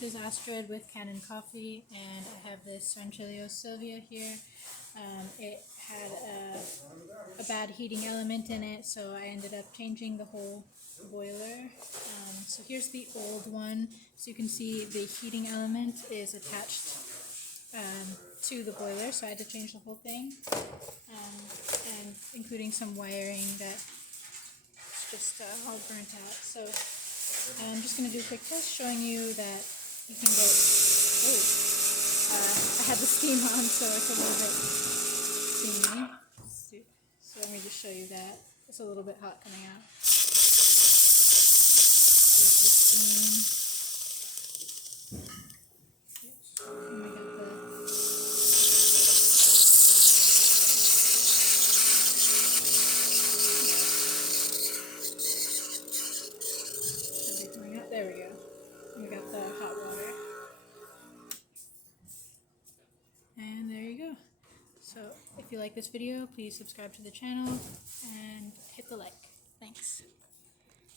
This is Astrid with Kanen Coffee, and I have this Rancilio Silvia here. It had a bad heating element in it, so I ended up changing the whole boiler. So here's the old one. So you can see the heating element is attached to the boiler, so I had to change the whole thing, and including some wiring that's just all burnt out. So I'm just going to do a quick test showing you that you can get, I had the steam on, so it's a little bit steamy. So let me just show you that. It's a little bit hot coming out. There's the steam. And we got should be coming out. There we go. We got the hot water. And there you go. So if you like this video, please subscribe to the channel and hit the like. Thanks.